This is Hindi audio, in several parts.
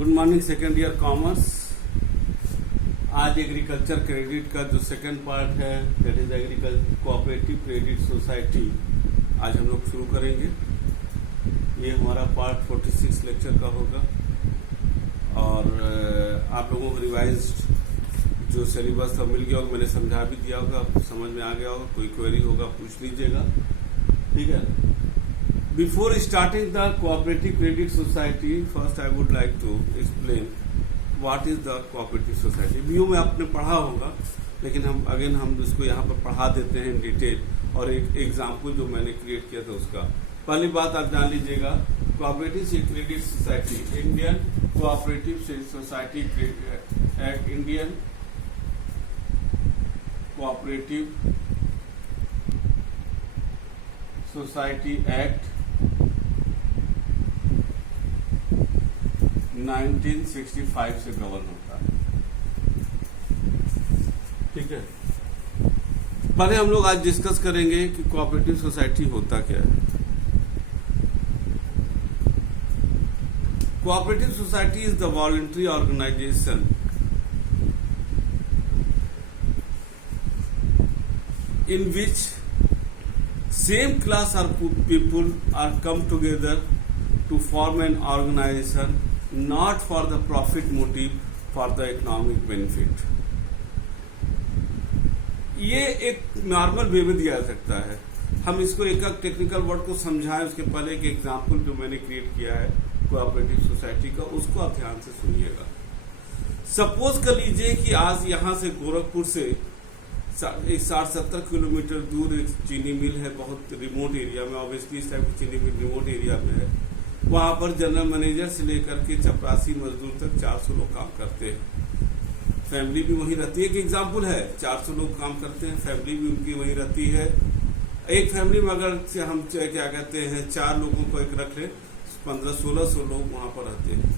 Good morning second year commerce. आज एग्रीकल्चर क्रेडिट का जो सेकेंड पार्ट है that is agriculture cooperative credit society आज हम लोग शुरू करेंगे। ये हमारा पार्ट 46 लेक्चर का होगा और आप लोगों को रिवाइज्ड जो सिलेबस था मिल गया होगा, मैंने समझा भी दिया होगा, आपको समझ में आ गया होगा। कोई क्वेरी होगा पूछ लीजिएगा, ठीक है। Before starting the cooperative credit society, first I would like to explain what is the cooperative society. View में आपने पढ़ा होगा, लेकिन हम इसको यहाँ पर पढ़ा देते हैं इन डिटेल और एक एग्जाम्पल जो मैंने क्रिएट किया था उसका। पहली बात आप जान लीजिएगा, cooperative credit society, Indian cooperative society act, Indian cooperative society act 1965 से गवर्न होता है, ठीक है। पहले हम लोग आज डिस्कस करेंगे कि कोऑपरेटिव सोसाइटी होता क्या है। Cooperative society is the voluntary organization in which same class or people are come together to form an organization not for the profit motive, for the economic benefit. ये एक नॉर्मल वे में दिया जा सकता है। हम इसको एक टेक्निकल वर्ड को समझाएं उसके पहले एक एग्जांपल जो मैंने क्रिएट किया है कोऑपरेटिव सोसाइटी का, उसको आप ध्यान से सुनिएगा। सपोज कर लीजिए कि आज यहाँ से गोरखपुर से 60-70 किलोमीटर दूर एक चीनी मिल है, बहुत रिमोट एरिया में। ऑब्वियसली इस टाइप की चीनी मिल रिमोट एरिया में है। वहां पर जनरल मैनेजर से लेकर के चपरासी मजदूर तक 400 लोग काम करते हैं। फैमिली भी वहीं रहती है। एक एग्जांपल है, 400 लोग काम करते हैं, फैमिली भी उनकी वहीं रहती है। एक फैमिली में अगर हम क्या कहते हैं 4 लोगों को एक रख ले, 1500-1600 लोग वहां पर रहते हैं।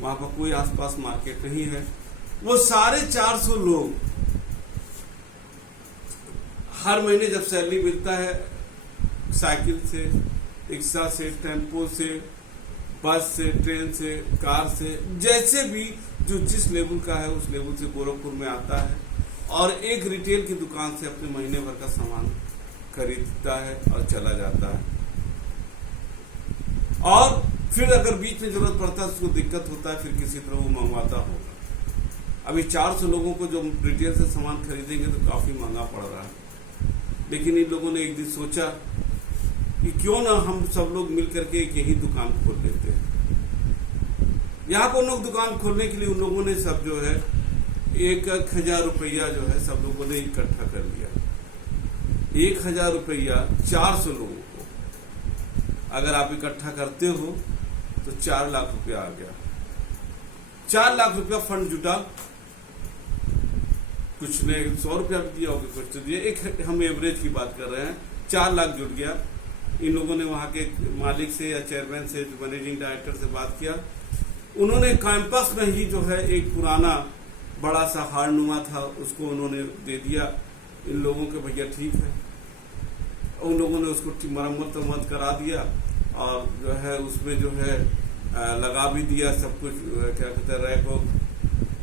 वहां पर कोई आसपास मार्केट नहीं है। वो सारे 400 लोग हर महीने जब सैलरी मिलता है, साइकिल से, रिक्शा से, टेम्पो से, बस से, ट्रेन से, कार से, जैसे भी जो जिस लेवल का है उस लेवल से गोरखपुर में आता है और एक रिटेल की दुकान से अपने महीने भर का सामान खरीदता है और चला जाता है। और फिर अगर बीच में जरूरत पड़ता है, उसको दिक्कत होता है, फिर किसी तरह वो मंगवाता होगा। अभी 400 लोगों को जो रिटेल से सामान खरीदेंगे तो काफी महंगा पड़ रहा है। लेकिन इन लोगों ने एक दिन सोचा कि क्यों ना हम सब लोग मिलकर के एक यही दुकान खोल लेते हैं। यहाँ पर उन लोग दुकान खोलने के लिए उन लोगों ने सब जो है 1,000 रुपया जो है सब लोगों ने इकट्ठा कर लिया। 1,000 रुपया 400 लोगों को अगर आप इकट्ठा करते हो तो 4 लाख रुपया आ गया। 4 लाख रुपया फंड जुटा। कुछ ने 100 रुपया भी दिया होगा, कुछ तो दिया। एक हम एवरेज की बात कर रहे हैं, 4 लाख जुट गया। इन लोगों ने वहां के मालिक से या चेयरमैन से, मैनेजिंग डायरेक्टर से बात किया। उन्होंने कैंपस में ही जो है एक पुराना बड़ा सा हारनुमा था, उसको उन्होंने दे दिया इन लोगों के, भैया ठीक है। उन लोगों ने उसको मरम्मत करा दिया और जो है उसमें जो है लगा भी दिया सब कुछ, क्या कहते हैं, रैक हो।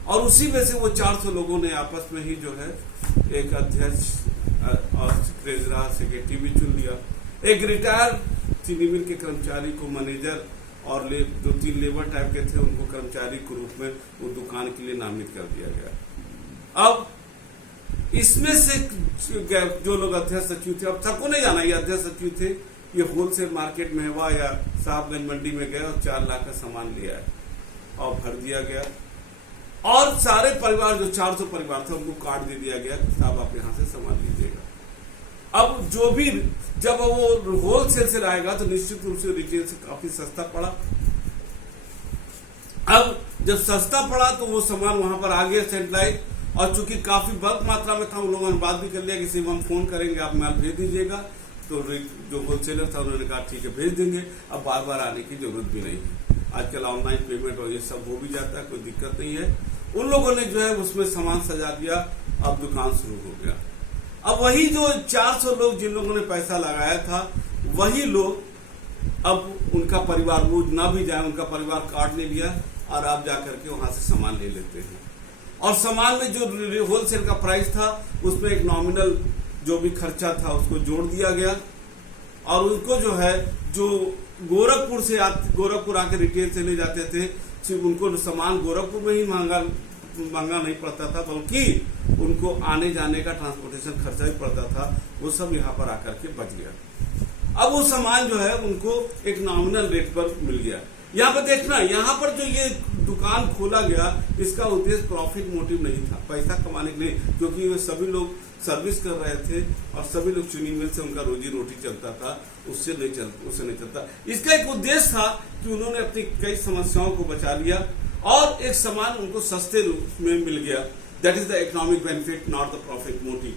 और उसी में से वो 400 लोगों ने आपस में ही जो है एक अध्यक्ष और ट्रेजरर सेक्रेटरी भी चुन लिया। एक रिटायर्ड चीनी मिल के कर्मचारी को मैनेजर और 2-3 लेबर टाइप के थे, उनको कर्मचारी के रूप में वो दुकान के लिए नामित कर दिया गया। अब इसमें से जो लोग अध्यक्ष सचिव थे, अब सबको नहीं जाना ये अध्यक्ष सचिव थे, ये होलसेल मार्केट में हुआ या साहबगंज मंडी में गए और 4 लाख का सामान लिया है और भर दिया गया। और सारे परिवार जो 400 परिवार थे उनको कार्ड दे दिया गया कि साहब आप यहां से सामान लीजिएगा। अब जो भी जब वो होलसेल से लाएगा तो निश्चित रूप से रिटेल से काफी सस्ता पड़ा। अब जब सस्ता पड़ा तो वो सामान वहां पर आ गया सेंट्रलाइज, और चूंकि काफी बल्क मात्रा में था, उन लोगों ने बात भी कर लिया कि सिर्फ हम फोन करेंगे, आप माल भेज दीजिएगा। तो जो होलसेलर था उन्होंने कहा ठीक है भेज देंगे, अब बार बार आने की जरूरत भी नहीं है। आजकल ऑनलाइन पेमेंट और ये सब हो भी जाता है, कोई दिक्कत नहीं है। उन लोगों ने जो है उसमें सामान सजा दिया, अब दुकान शुरू हो गया। अब वही जो 400 लोग जिन लोगों ने पैसा लगाया था, वही लोग अब उनका परिवार वो ना भी जाए, उनका परिवार कार्ड ले लिया और आप जाकर के वहां से सामान ले लेते हैं। और सामान में जो होलसेल का प्राइस था उसमें एक नॉमिनल जो भी खर्चा था उसको जोड़ दिया गया, और उनको जो है जो गोरखपुर आके रिटेल से ले जाते थे, सिर्फ उनको सामान गोरखपुर में ही महंगा नहीं पड़ता था, बल्कि उनको आने जाने का ट्रांसपोर्टेशन खर्चा भी पड़ता था, वो सब यहाँ पर आकर के बच गया। अब वो सामान जो है उनको एक नॉमिनल रेट पर मिल गया। यहाँ पर देखना, यहाँ पर जो ये दुकान खोला गया इसका उद्देश्य प्रॉफिट मोटिव नहीं था, पैसा कमाने के लिए, क्योंकि वे सभी लोग सर्विस कर रहे थे और सभी लोग चीनी मिल से उनका रोजी रोटी चलता था, उससे नहीं चलता। इसका एक उद्देश्य था कि उन्होंने अपनी कई समस्याओं को बचा लिया और एक सामान उनको सस्ते रूप में मिल गया। That is the economic benefit, not the profit motive.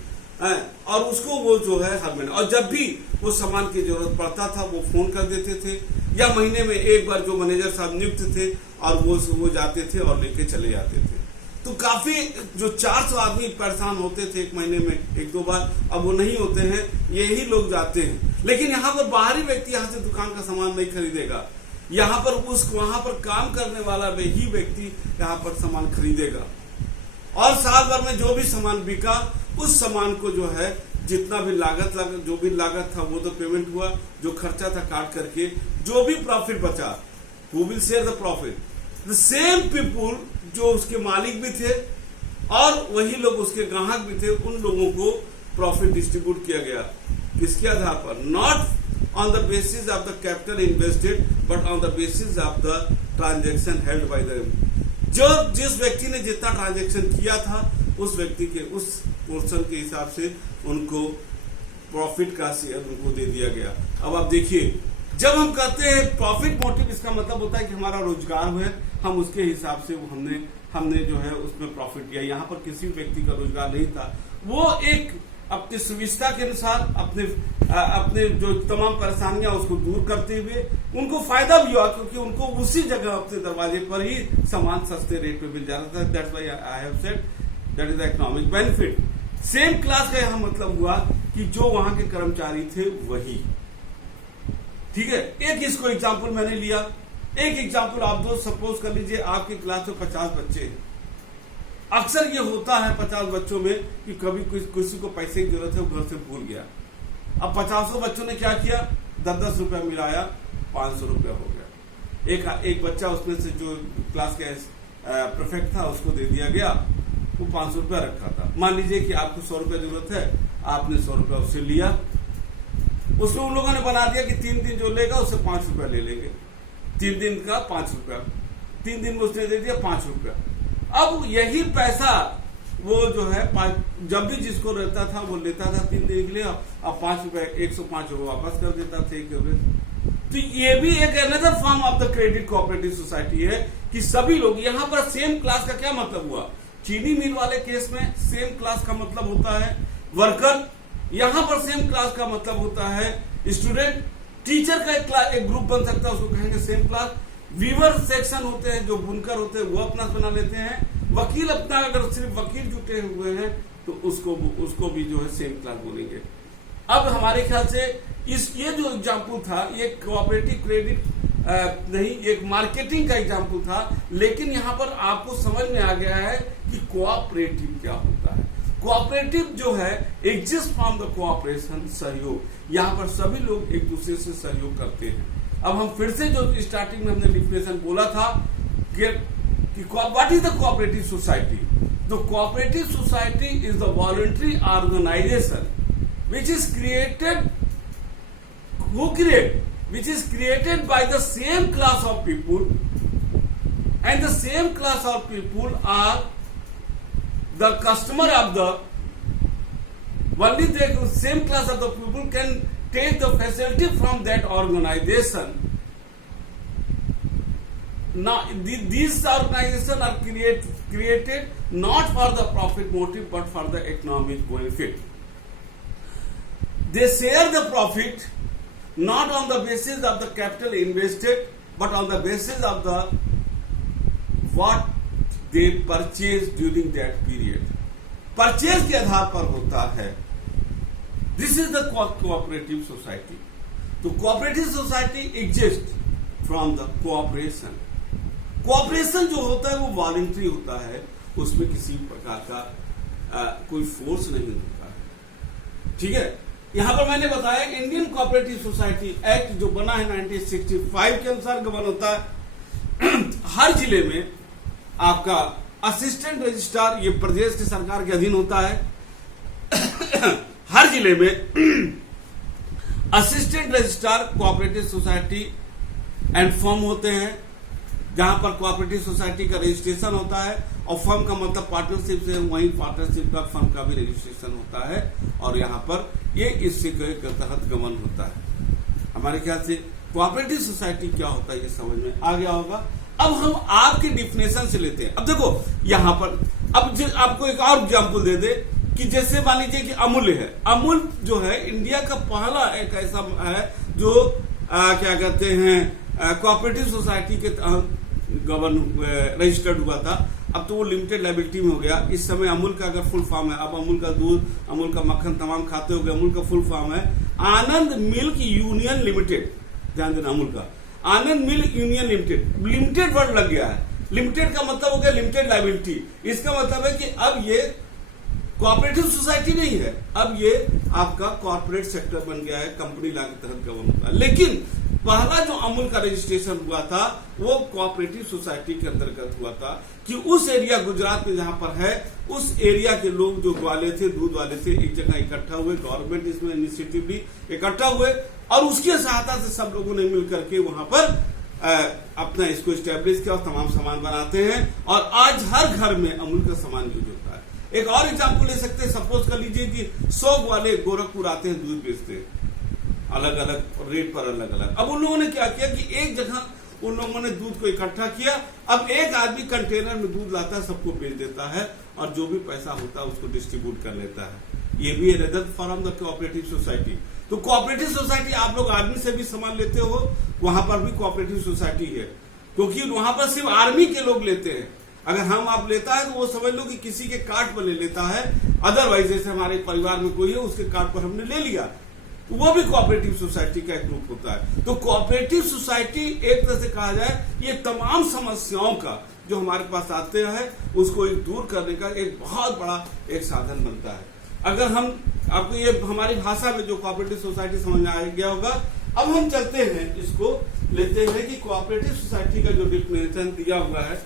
और उसको वो जो है हर महीने, और जब भी वो सामान की जरूरत पड़ता था वो फोन कर देते थे, या महीने में एक बार जो मैनेजर साहब नियुक्त थे और वो जाते थे और लेके चले जाते थे। तो काफी जो 400 आदमी परेशान होते थे एक महीने में एक दो बार, अब वो नहीं होते हैं, यही लोग जाते हैं। लेकिन यहाँ पर बाहरी व्यक्ति यहाँ से दुकान का सामान नहीं खरीदेगा, यहाँ पर वहां पर काम करने वाला वही व्यक्ति यहाँ पर सामान खरीदेगा, और साल भर में जो भी सामान बिका उस सामान को जो है जितना भी जो भी लागत था वो तो पेमेंट हुआ, जो खर्चा था काट करके जो भी प्रॉफिट बचा, who will share the profit, the same people जो उसके मालिक भी थे और वही लोग उसके ग्राहक भी थे, उन लोगों को प्रॉफिट डिस्ट्रीब्यूट किया गया। किसके आधार पर? Not on the basis of the capital invested but on the basis of the transaction held by the, जो जिस व्यक्ति ने जितना ट्रांजेक्शन किया था उस व्यक्ति के उस पोर्शन के हिसाब से उनको प्रॉफिट का शेयर उनको दे दिया गया। अब आप देखिए, जब हम कहते हैं प्रॉफिट मोटिव, इसका मतलब होता है कि हमारा रोजगार है, हम उसके हिसाब से हमने जो है उसमें प्रॉफिट किया। यहाँ पर किसी व्यक्ति का रोजगार नहीं था, वो एक अपनी सुविधा के अनुसार अपने जो तमाम परेशानियां उसको दूर करते हुए उनको फायदा भी हुआ, क्योंकि उनको उसी जगह अपने दरवाजे पर ही सामान सस्ते रेट पे मिल जाता था। That's why I have said that is the economic benefit. Same class का यहाँ मतलब हुआ कि जो वहां के कर्मचारी थे वही, ठीक है। एक इसको एग्जाम्पल मैंने लिया, एक एग्जाम्पल आप दो सपोज कर लीजिए, आपकी क्लास में 50 बच्चे हैं। अक्सर ये होता है 50 बच्चों में कि कभी किसी को पैसे की जरूरत है, वो घर से भूल गया। अब 50 बच्चों ने क्या किया, 10-10 रुपया मिलाया, 500 रुपया हो गया। एक बच्चा उसमें से जो क्लास के प्रीफेक्ट था उसको दे दिया गया, वो 500 रुपया रखा था। मान लीजिए कि आपको 100 रुपया जरूरत है, आपने 100 रुपया उससे लिया, उसमें उन लोगों ने बना दिया कि 3 दिन जो लेगा उससे 5 रुपया ले लेंगे, 3 दिन का 5 रुपया, 3 दिन में उसने दे दिया 5 रुपया। अब यही पैसा वो जो है जब भी जिसको रहता था वो लेता था 3 दिन के लिए, अब 5 रुपया 105 वापस कर देता था एक एवरेज। तो ये भी एक another form of the credit cooperative society है कि सभी लोग यहाँ पर सेम क्लास का क्या मतलब हुआ, चीनी मिल वाले केस में सेम क्लास का मतलब होता है वर्कर, यहाँ पर सेम क्लास का मतलब होता है स्टूडेंट, टीचर का एक ग्रुप बन सकता है, उसको कहेंगे सेम क्लास। वीवर सेक्शन होते हैं, जो बुनकर होते हैं वो अपना बना लेते हैं। वकील अपना, अगर सिर्फ वकील जुटे हुए हैं तो उसको भी जो है सेम क्लास बोलेंगे। अब हमारे ख्याल से ये जो एग्जाम्पल था ये कोऑपरेटिव क्रेडिट नहीं, एक मार्केटिंग का एग्जाम्पल था, लेकिन यहाँ पर आपको समझ में आ गया है कि कोऑपरेटिव क्या होता है। कोऑपरेटिव जो है एग्जिस्ट फ्रॉम द कोऑपरेशन, सहयोग। यहाँ पर सभी लोग एक दूसरे से सहयोग करते हैं। अब हम फिर से जो स्टार्टिंग में हमने डिफिनेशन बोला था कि what is the cooperative society. The cooperative society is the voluntary organization which is created by the same class of people, and the same class of people are the customer of the, only the same class of the people can take the facility from that organization. Now these organizations are created not for the profit motive but for the economic benefit. They share the profit not on the basis of the capital invested but on the basis of the what they purchased during that period. Purchase के आधार पर होता है। This is the cooperative society. The cooperative society exists from the cooperation. Cooperation जो होता है वो वॉलंटरी होता है, उसमें किसी प्रकार का कोई फोर्स नहीं होता है। ठीक है, यहां पर मैंने बताया इंडियन कोऑपरेटिव सोसाइटी एक्ट जो बना है 1965 के अनुसार गवर्न होता है। हर जिले में आपका असिस्टेंट रजिस्ट्रार, ये प्रदेश की सरकार के अधीन होता है। हर जिले में assistant registrar cooperative society and firm होते हैं, जहां पर कोऑपरेटिव सोसाइटी का रजिस्ट्रेशन होता है, और फर्म का मतलब पार्टनरशिप से, वहीं पार्टनरशिप का फर्म का भी रजिस्ट्रेशन होता है, और यहां पर ये इसके तहत गवर्न होता है। हमारे ख्याल से कोऑपरेटिव सोसाइटी क्या होता है ये समझ में आ गया होगा। अब हम आपके डिफिनेशन से लेते हैं। अब देखो यहां पर अब आपको एक और एग्जांपल दे दे कि जैसे मान लीजिए कि अमूल्य है। अमूल जो है इंडिया का पहला एक ऐसा है जो क्या कहते हैं कोऑपरेटिव सोसाइटी के गवर्न रजिस्टर्ड हुआ था। अब तो वो लिमिटेड लायबिलिटी में हो गया। इस समय अमूल का अगर फुल फॉर्म है, अब अमूल का दूध, अमूल का मक्खन तमाम खाते हो गए, अमूल का फुल फॉर्म है आनंद मिल्क यूनियन लिमिटेड। ध्यान देना, अमूल का Anand milk union limited, limited word लग गया है। लिमिटेड का मतलब हो गया लिमिटेड लायबिलिटी। इसका मतलब है कि अब ये कोऑपरेटिव सोसाइटी नहीं है, अब ये आपका कॉर्पोरेट सेक्टर बन गया है, कंपनी लॉ के तहत गवर्न होता है। लेकिन पहला जो अमूल का रजिस्ट्रेशन हुआ था वो कोऑपरेटिव सोसाइटी के अंतर्गत हुआ था कि उस एरिया गुजरात में जहां पर है, उस एरिया के लोग जो ग्वाले थे, दूध वाले थे, एक जगह इकट्ठा हुए, गवर्नमेंट इसमें इनिशिएटिव ली, इकट्ठा हुए और उसकी सहायता से सब लोगों ने मिलकर के वहां पर अपना इसको स्टैब्लिश किया और तमाम सामान बनाते हैं, और आज हर घर में अमूल का सामान यूज होता है। एक और एग्जाम्पल ले सकते हैं, सपोज कर लीजिए कि 100 वाले गोरखपुर आते हैं, दूध बेचते हैं अलग अलग रेट पर, अलग अलग। अब उन लोगों ने क्या किया कि एक जगह उन लोगों ने दूध को इकट्ठा किया। अब एक आदमी कंटेनर में दूध लाता है, सबको बेच देता है, और जो भी पैसा होता है उसको डिस्ट्रीब्यूट कर लेता है। ये भी है another form the cooperative society. तो कोऑपरेटिव सोसाइटी आप लोग आर्मी से भी सामान लेते हो, वहां पर भी कोऑपरेटिव सोसाइटी है, क्योंकि वहां पर सिर्फ आर्मी के लोग लेते हैं। अगर हम आप लेता है तो वो समझ लो कि किसी के कार्ड पर ले लेता है, अदरवाइज जैसे हमारे परिवार में कोई है उसके कार्ड पर हमने ले लिया, तो वो भी कोऑपरेटिव सोसाइटी का एक ग्रुप होता है। तो कोऑपरेटिव सोसाइटी एक तरह से कहा जाए ये तमाम समस्याओं का जो हमारे पास आते हैं उसको एक दूर करने का एक बहुत बड़ा एक साधन बनता है। अगर हम आपको ये हमारी भाषा में जो कोऑपरेटिव सोसाइटी समझ में आ गया होगा। अब हम चलते हैं, इसको लेते हैं कि कोऑपरेटिव सोसाइटी का जो डिफिनेशन दिया हुआ है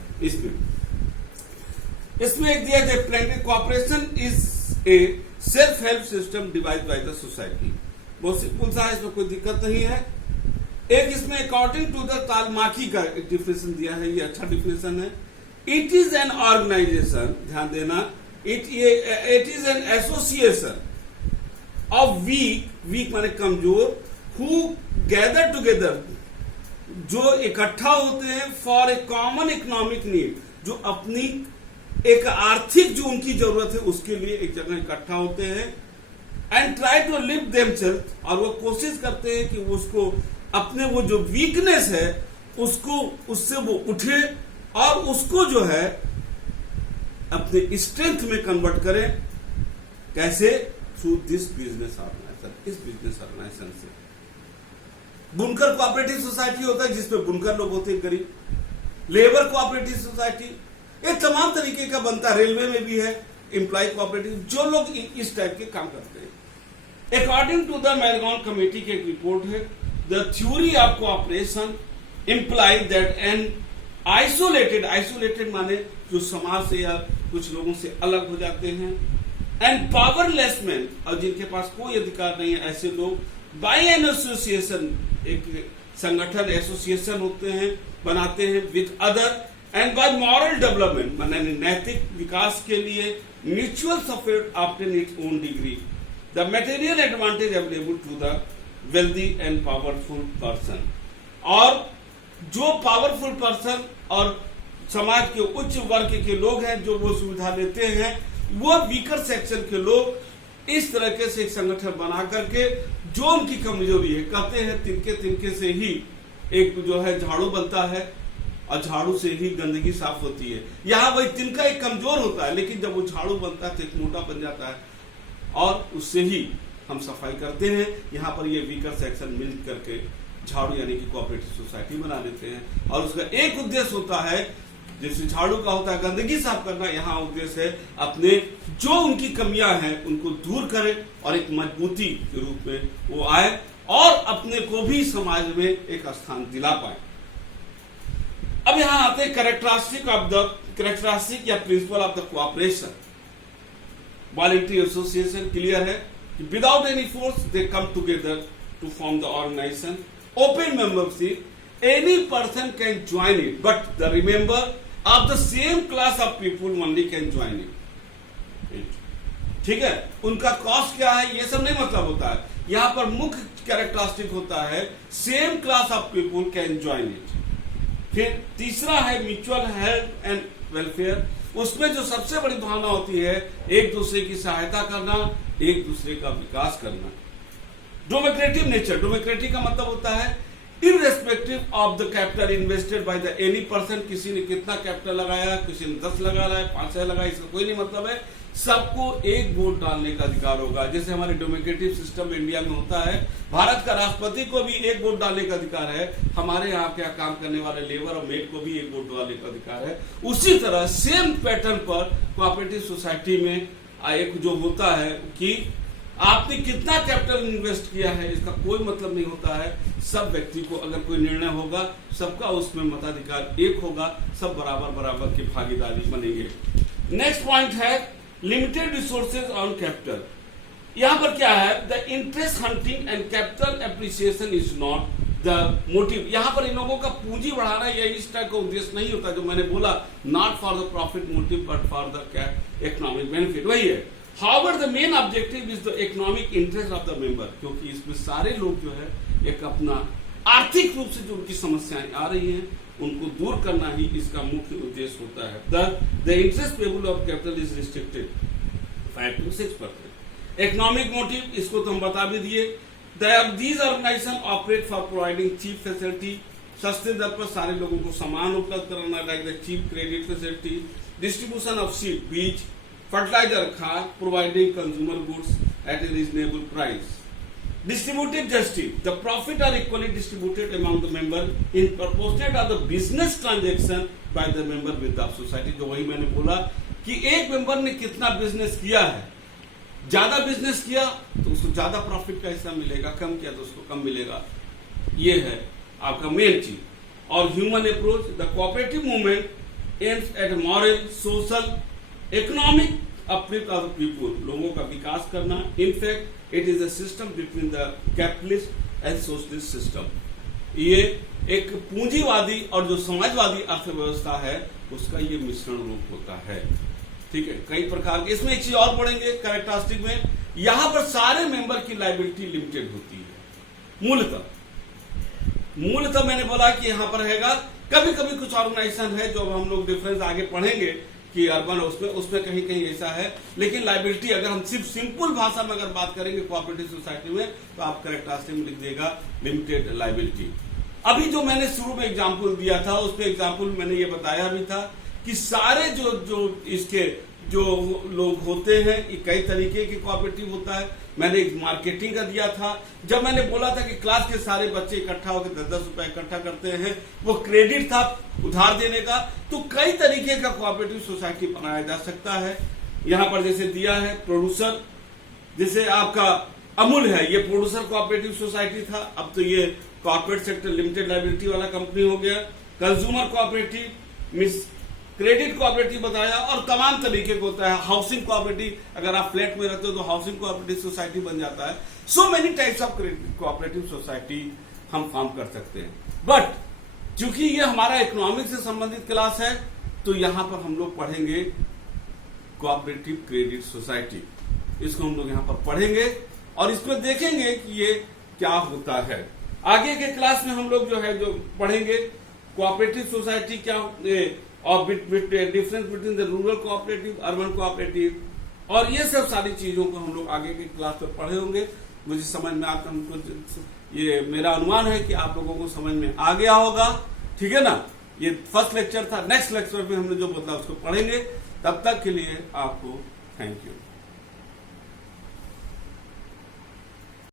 इसमें एक दिया जाए planning cooperation is a self help system divide by the society. बहुत सिंपल सा है, इसमें कोई दिक्कत नहीं है। एक इसमें अकॉर्डिंग टू द तालमाकी का एक डिफिनेशन दिया है, ये अच्छा डिफिनेशन है। इट इज एन ऑर्गेनाइजेशन, ध्यान देना, it is an association of weak माने कमजोर, हु गैदर टुगेदर, जो इकट्ठा होते हैं for a common economic need, जो अपनी एक आर्थिक जो उनकी जरूरत है उसके लिए एक जगह इकट्ठा होते हैं, and try to live themselves, और वो कोशिश करते हैं कि उसको अपने वो जो वीकनेस है उसको उससे वो उठे और उसको जो है अपने स्ट्रेंथ में कन्वर्ट करें। कैसे? थ्रू दिस बिजनेस ऑर्गेनाइजेशन, इस बिजनेस ऑर्गेनाइजेशन से। बुनकर कोऑपरेटिव सोसाइटी होता है जिसमें बुनकर लोग होते हैं गरीब, लेबर कोऑपरेटिव सोसाइटी, ये तमाम तरीके का बनता है। रेलवे में भी है एम्प्लॉय कोऑपरेटिव, जो लोग इस टाइप के काम करते हैं। According to the marathon committee की एक रिपोर्ट है, the theory of cooperation imply that an isolated माने जो समाज से या कुछ लोगों से अलग हो जाते हैं, एंड पावरलेस मैन, और जिनके पास कोई अधिकार नहीं है, ऐसे लोग बाय एन एसोसिएशन, एक संगठन एसोसिएशन होते हैं, बनाते हैं with other, and by moral development माने नैतिक विकास के लिए, mutual support obtain its own degree, the material advantage available to the wealthy and powerful person. और जो पावरफुल पर्सन और समाज के उच्च वर्ग के लोग हैं जो वो सुविधा लेते हैं, वो वीकर सेक्शन के लोग इस तरीके से एक संगठन बना करके जो उनकी कमजोरी है, कहते हैं तिनके से ही एक जो है झाड़ू बनता है और झाड़ू से ही गंदगी साफ होती है। यहाँ वही तिनका एक कमजोर होता है, लेकिन जब वो झाड़ू बनता है तो एक मोटा बन जाता है और उससे ही हम सफाई करते हैं। यहाँ पर ये वीकर सेक्शन मिल करके झाड़ू यानी कि कोऑपरेटिव सोसाइटी बना लेते हैं। और उसका एक उद्देश्य होता है, जैसे झाड़ू का होता है गंदगी साफ करना, यहाँ उद्देश्य है अपने जो उनकी कमियां हैं उनको दूर करे और एक मजबूती के रूप में वो आए और अपने को भी समाज में एक स्थान दिला पाए। अब यहां आते हैं कैरेक्टरिस्टिक या principle of the cooperation. Voluntary association clear है कि without any force they come together to form the organization. Open membership, any person can join it but the remember of the same class of people only can join it. ठीक है, उनका कॉस्ट क्या है ये सब नहीं मतलब होता है, यहां पर मुख्य कैरेक्टरिस्टिक होता है same class of people can join it. फिर तीसरा है म्यूचुअल हेल्प एंड वेलफेयर। उसमें जो सबसे बड़ी भावना होती है एक दूसरे की सहायता करना, एक दूसरे का विकास करना। डेमोक्रेटिक नेचर, डेमोक्रेटिक का मतलब होता है irrespective of the capital invested by the any person. किसी ने कितना कैपिटल लगाया, किसी ने 10 लगा रहा है, 5 लगाया, इसका कोई नहीं मतलब है। सबको एक वोट डालने का अधिकार होगा। जैसे हमारे डेमोक्रेटिक सिस्टम इंडिया में होता है, भारत का राष्ट्रपति को भी एक वोट डालने का अधिकार है, हमारे यहाँ के काम करने वाले लेबर और मेड को भी एक वोट डालने का अधिकार है। उसी तरह सेम पैटर्न पर कोऑपरेटिव सोसाइटी में एक जो होता है कि आपने कितना कैपिटल इन्वेस्ट किया है इसका कोई मतलब नहीं होता है। सब व्यक्ति को अगर कोई निर्णय होगा सबका उसमें मताधिकार एक होगा, सब बराबर बराबर की भागीदारी बनेंगे। नेक्स्ट पॉइंट है लिमिटेड रिसोर्सेज ऑन कैपिटल। यहां पर क्या है, the interest hunting and capital appreciation is not the motive. यहां पर इन लोगों का पूंजी बढ़ाना या इस टाइप का उद्देश्य नहीं होता जो मैंने बोला, not for the profit motive but for the economic benefit, वही है। However, the main objective is the economic interest of the member, क्योंकि इसमें सारे लोग जो है एक अपना आर्थिक रूप से जो उनकी समस्याएं आ रही हैं उनको दूर करना ही इसका मुख्य उद्देश्य होता है। The interest payable of capital is restricted 5 to 6%. Economic motive, इसको तो हम बता भी दिए। These organizations operate for providing cheap facility, सस्ते दर पर सारे लोगों को सामान उपलब्ध कराना, like the cheap credit facility, distribution of seed, बीज, fertilizer, खाद, providing consumer goods at a reasonable price. Distributive justice, the profit are equally distributed among the member in proportionate of the business transaction by the member with the society। जो वही मैंने बोला कि एक मेंबर ने कितना बिजनेस किया है, ज्यादा बिजनेस किया तो उसको ज्यादा प्रॉफिट का हिस्सा मिलेगा, कम किया तो उसको कम मिलेगा। ये है आपका मेन चीज। और human approach, the cooperative movement aims at moral, social, economic uplift of the people, लोगों का विकास करना। In fact it is a system between the capitalist and socialist system. ये एक पूंजीवादी और जो समाजवादी अर्थव्यवस्था है उसका ये मिश्रण रूप होता है। ठीक है, कई प्रकार के इसमें एक चीज और पढ़ेंगे कैरेक्टरिस्टिक में, यहां पर सारे मेंबर की लायबिलिटी लिमिटेड होती है। मूलतः मैंने बोला कि यहां पर रहेगा, कभी कभी कुछ ऑर्गेनाइजेशन है जो हम लोग डिफरेंस आगे पढ़ेंगे कि अर्बन उसमें कहीं कहीं ऐसा है, लेकिन लायबिलिटी अगर हम सिर्फ सिंपल भाषा में अगर बात करेंगे कोऑपरेटिव सोसाइटी में तो आप कैरेक्टरिस्टिक में लिख देगा लिमिटेड लायबिलिटी। अभी जो मैंने शुरू में एग्जांपल दिया था उसमें एग्जांपल मैंने ये बताया भी था कि सारे जो इसके जो लोग होते हैं ये कई तरीके के कोऑपरेटिव होता है। मैंने एक मार्केटिंग का दिया था, जब मैंने बोला था कि क्लास के सारे बच्चे इकट्ठा होकर 10-10 रुपए इकट्ठा करते हैं, वो क्रेडिट था उधार देने का। तो कई तरीके का कोऑपरेटिव सोसाइटी बनाया जा सकता है। यहाँ पर जैसे दिया है प्रोड्यूसर, जैसे आपका अमूल है, ये प्रोड्यूसर कोऑपरेटिव सोसाइटी था, अब तो ये कॉर्पोरेट सेक्टर लिमिटेड लायबिलिटी वाला कंपनी हो गया। कंज्यूमर कोऑपरेटिव, क्रेडिट कोऑपरेटिव बताया, और तमाम तरीके का होता है। हाउसिंग कोऑपरेटिव, अगर आप फ्लैट में रहते हो तो हाउसिंग कोऑपरेटिव सोसाइटी बन जाता है। So many types of cooperative society हम फॉर्म कर सकते हैं। बट चूंकि ये हमारा इकोनॉमिक से संबंधित क्लास है तो यहां पर हम लोग पढ़ेंगे कोऑपरेटिव क्रेडिट सोसाइटी, इसको हम लोग यहां पर पढ़ेंगे और इसमें देखेंगे कि ये क्या होता है। आगे के क्लास में हम लोग जो है जो पढ़ेंगे कोऑपरेटिव सोसाइटी क्या और difference between the rural cooperative, urban cooperative, और ये सब सारी चीजों को हम लोग आगे के क्लास में पढ़े होंगे। मुझे समझ में आता, ये मेरा अनुमान है कि आप लोगों को समझ में आ गया होगा। ठीक है ना, ये फर्स्ट लेक्चर था। नेक्स्ट लेक्चर में हमने जो बदला उसको पढ़ेंगे। तब तक के लिए आपको थैंक यू।